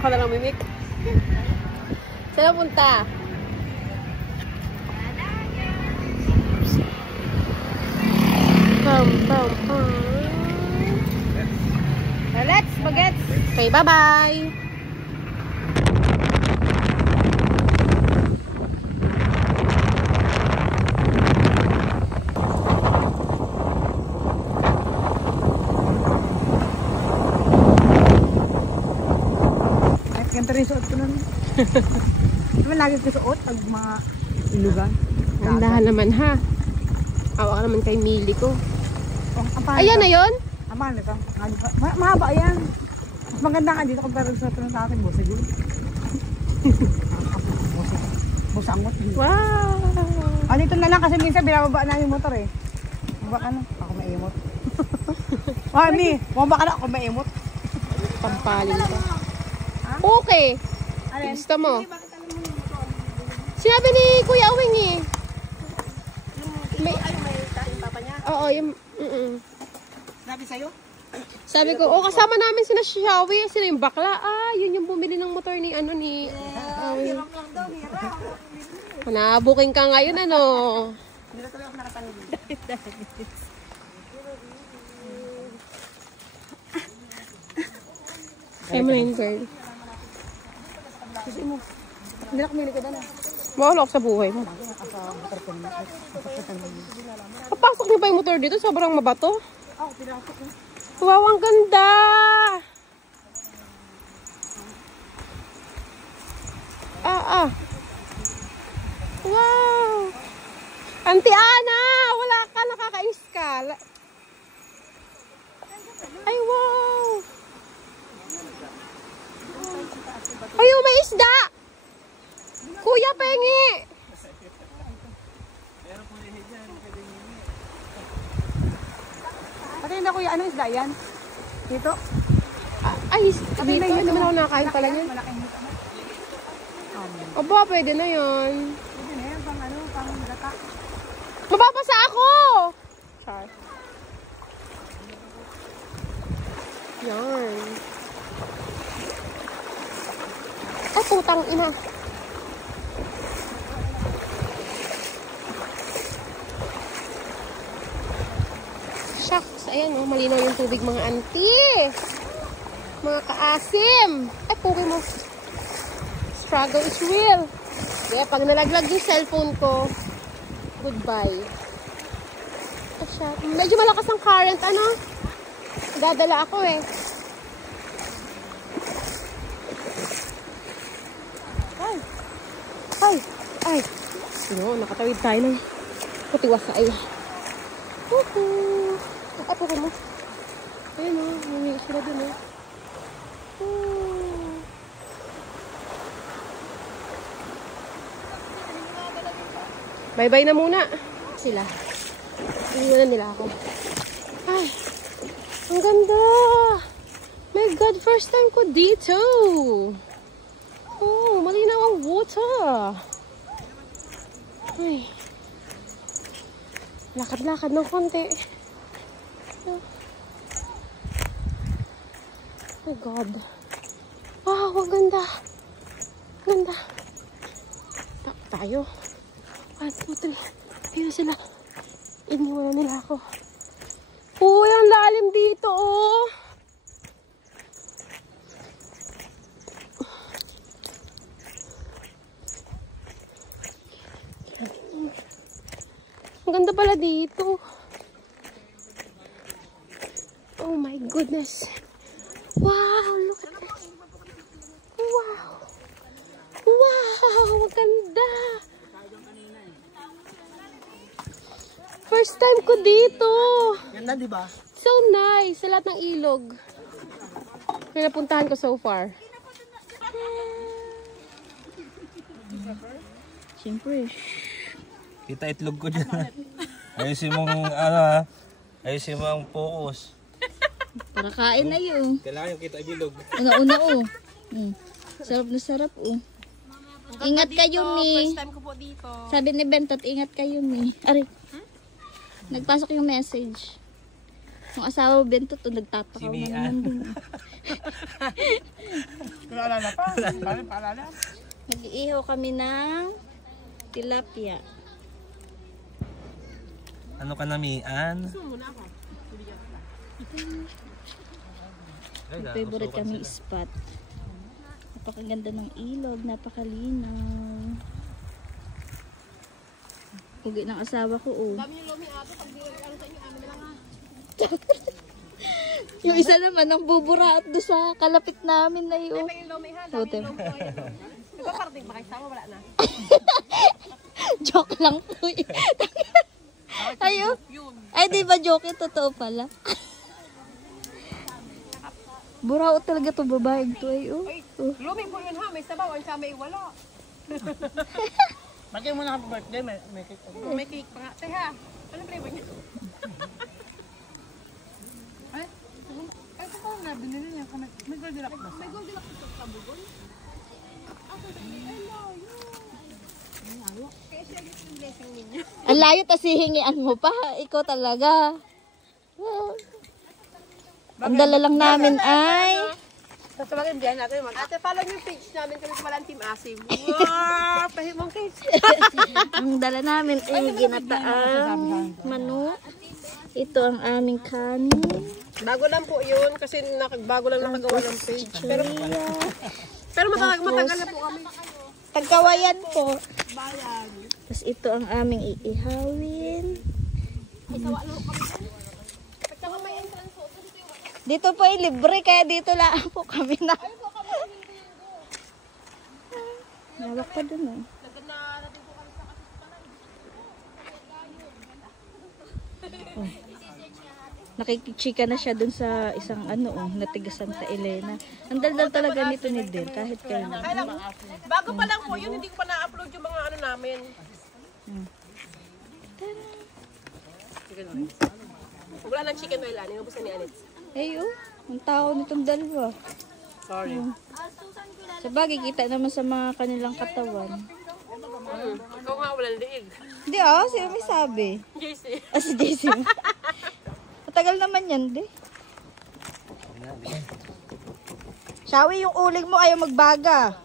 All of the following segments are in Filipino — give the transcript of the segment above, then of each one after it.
Ako na lang mimik. Saan punta? Let's bagets. Okay, bye-bye. Ganito rin suot ko nun. Diba lagi ko suot pag mga ilugan? Andahan naman ha. Awa ka naman kay Mili ko. Oh, ayan na yun? Aman ito. Mahaba yan. Mas maganda nga dito compare sa ito sa akin. Busa yun. Busangot. Wow! Ah, dito na lang kasi minsan binababa na yung motor eh. Bumaba ka na. Ako maimot. Mami, bumaba ka na. Ako maimot. Pampalin ka. Okay. Gusto mo? Sinabi ni Kuya Awing eh. May papa niya? Oo, yung... Sabi sa'yo? Sabi ko, oh, kasama namin sina Xiaowi. Sila yung bakla. Ah, yun yung bumili ng motor ni ano ni... Hirap lang daw, hirap. Nabuking ka ngayon, ano? Hindi na tuloy ako nakatanong. Kaya mo na yun, girl. Kasi mo, hindi na kumili ka na. Mawala ako sa buhay mo. Papasok niyo ba yung motor dito? Sobrang mabato. Oo, pinasok mo. Wow, ang ganda! Wow! Auntie Ana! Wala ka, nakakainis ka. Ay, wow! Ayun, may isda! Kuya, pengi! Pati na kuya, ano isda yan? Dito? Ay, dito. Hindi naman ako nakakain pala yun. Malaking hito na. Aba, pwede na yun. Pwede na yan, pang ano, pang gata. Mababasa ako! Char. Yan. Ay, putang ina. Shucks. Ayan, oh, malinaw yung tubig, mga auntie. Mga kaasim. Ay, puki mo. Struggle is real. Kaya pag nalaglag yung cellphone ko, goodbye. Medyo malakas ang current, ano? Dadala ako eh. Ay. Sino, nakatawid tayo ng putiwasay. Woohoo! Apo ko mo. Ayun o, may sila dun o. Bye-bye na muna. Sila. Iiwanan nila ako. Ay, ang ganda! My God, first time ko dito. Oh, malinaw ang water. Ay. Lakad-lakad ng konti. Oh my God. Wow, ang ganda. Ganda. Tap tayo. 1, 2, 3. Ayun sila. Iniwanan nila ako. Uy, ang lalim dito, oh. Ang ganda pala dito. Oh my goodness. Wow, look at this. Wow. Wow, ang ganda. First time ko dito. Ganda, di ba? So nice. Sa lahat ng ilog. May napuntahan ko so far. Siyempre. Kita itlog ko dyan. Ayusin mong ano ha. Ayusin mong focus. Para kain na yun. Kailangan yung kita bilog. Una-una oh. Sarap na sarap oh. Ingat kayo, Mi. First time ko po dito. Sabi ni Bentot, ingat kayo, Mi. Ari. Nagpasok yung message. Yung asawa Bentot, nagtatakaw na naman din. Paalala pa. Paalala. Nag-iihaw kami ng tilapia. Ano ka namian? Favorite kami spot. Napakaganda ng ilog, napakalinaw. Pugi ng asawa ko, oh. Dami yung lomi ato, pag di ano sa inyo, amin na lang ha. Yung isa naman ang bubura at doon sa kalapit namin na yun. Yung lomi ha, dami yung lomi ko. Di ba parating ba kayo sama? Wala na. Joke lang po yun. Ayo. Ay, di ba joke yun? Totoo pala. Burao talaga to babaeng to ay oh. Lomi po yun ha, may sabaw, ang sama ay wala. Bakit mo na happy birthday? May cake. May cake pa nga. Teha, ano flavor niya? Ay, ito pa nga, binili niya. May Goldilocks ba? May Goldilocks ito sa bubon. Kaya siya yung blessing ninyo. Ang layo tas hihingian mo pa. Ikaw talaga. Ang dala lang namin ay Tatawagin biyahe natin. Ate, follow yung page namin kami sa Malang Team Asim. Wow! Pahimong case. ang dala namin ay ginataang manok. Ito ang aming kanin. Bago lang po yun kasi bago lang nakagawa ng page. Pero matagal na po kami. Tagkawayan po. Tapos ito ang aming iihawin. Isawa lang kami dyan. Pagka may entrance po, Dito po ay libre kaya dito lang po kami na. Nawak pa dun eh. Oh. Nakikichika na siya dun sa isang na taga Santa Elena. Ang daldal talaga nito ni Del kahit kailan. bago pa lang po yun, hindi ko pa na-upload yung mga ano namin. Wala ng chicken oil, inubusan ni Anit. Ay oh, ang tao nitong dalawa. Sorry. Sa bagay, kita naman sa mga kanilang katawan. Ikaw nga walang liig. Hindi sino may sabi? JC. Si JC. Matagal naman yan, di. Shawi, yung uling mo ayaw magbaga.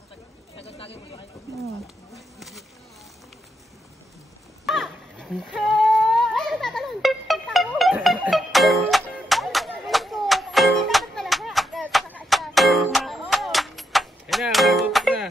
Yan na, matutok na.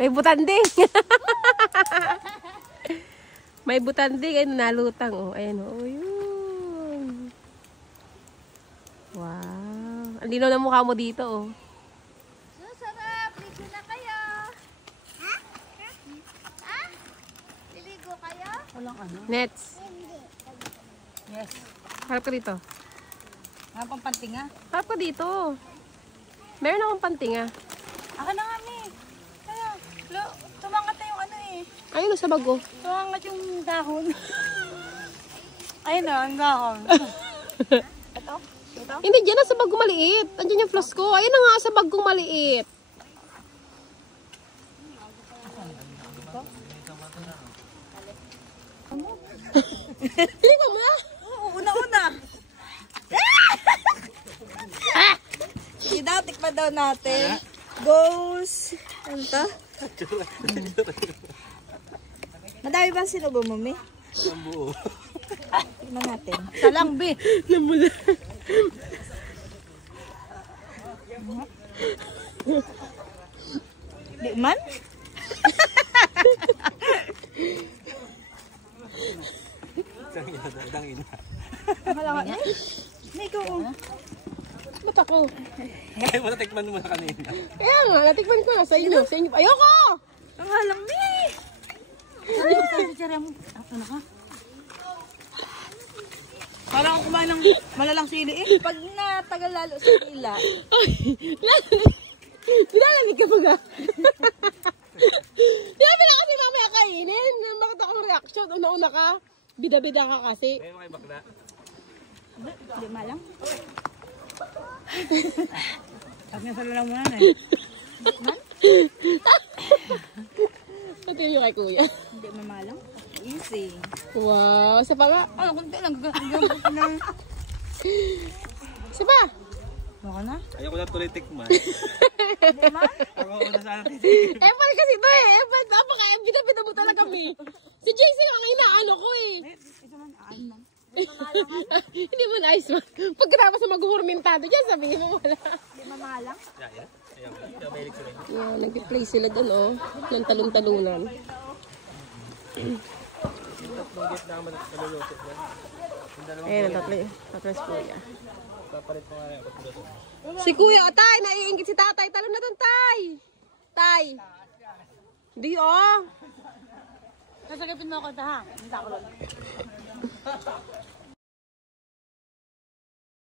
May butanding. May butanding ay nalutang oh. Ayan oh. Yun. Wow. Ang linaw na mukha mo dito oh. Sarap! Ligo na kayo! Ha? Ha? Liligo kayo? Walang ano. Nets. Yes. Harap ka dito. Nga pang pantinga. Harap ka dito. Meron akong pantinga. Aka na nga, Mi. Kaya, tumangat na yung ano eh. Ayun sa bag oh. Tumangat yung dahon. Ayun na, ang dahon. Ito? Ito? Hindi, dyan na sa bag ko maliit. Andiyan yung flask ko. Ayun na nga sa bag ko maliit. Tinikman mo na? Oo, una-una. Sige daw, tikman daw natin. Goes. Ano to? Madami ba sinubo mo, Mi? Ang buo. Tikman natin. Salang, be. Namula. Di man? Dang ina. Wala nga. Mi, ikaw. Ba't ako? Ay, wala tikman mo na kanina. Kaya nga, natikman ko na sa inyo. Sa inyo. Ayoko! Ang halang, Mi. Ano ka? Parang ako kumain ng malalang sili eh. Pag natagal lalo sa ila, Nilalamig ka baga. Sinabi na kasi mamaya kainin. Bakit akong reaction? Una-una ka. Bida-bida ka kasi. Ayun mga bakla. di malang. Sabi nga sa lalang mo yan eh. Pati yung kay kuya. Hindi mamalang. Easy. Wow. Isa pa nga. Ano, kunti lang. Gagawin lang. Isa pa. Baka na? Ayoko lang tuloy tikman. Ako na sana Apple kasi ito eh. Apple. Bida-bida mo talaga kami. Si JC ang inaano ko eh. Hindi mo nice man. Pagkatapos na mag-hurmentado dyan, sabihin mo wala. Hindi mamalang. Yan. Ayun. Mahilig sila. Yan, nag-play sila doon oh. Ng talon-talunan. Tatlong gate na naman naluluto dyan. Ayan, ang tatlo si kuya. Papalit mo nga yung pagluto. Si kuya, oh, tay, naiingit si tatay. Talon na doon, tay. Tay. Di oh. Sasagapin mo ako ito ha. Hindi ako lang.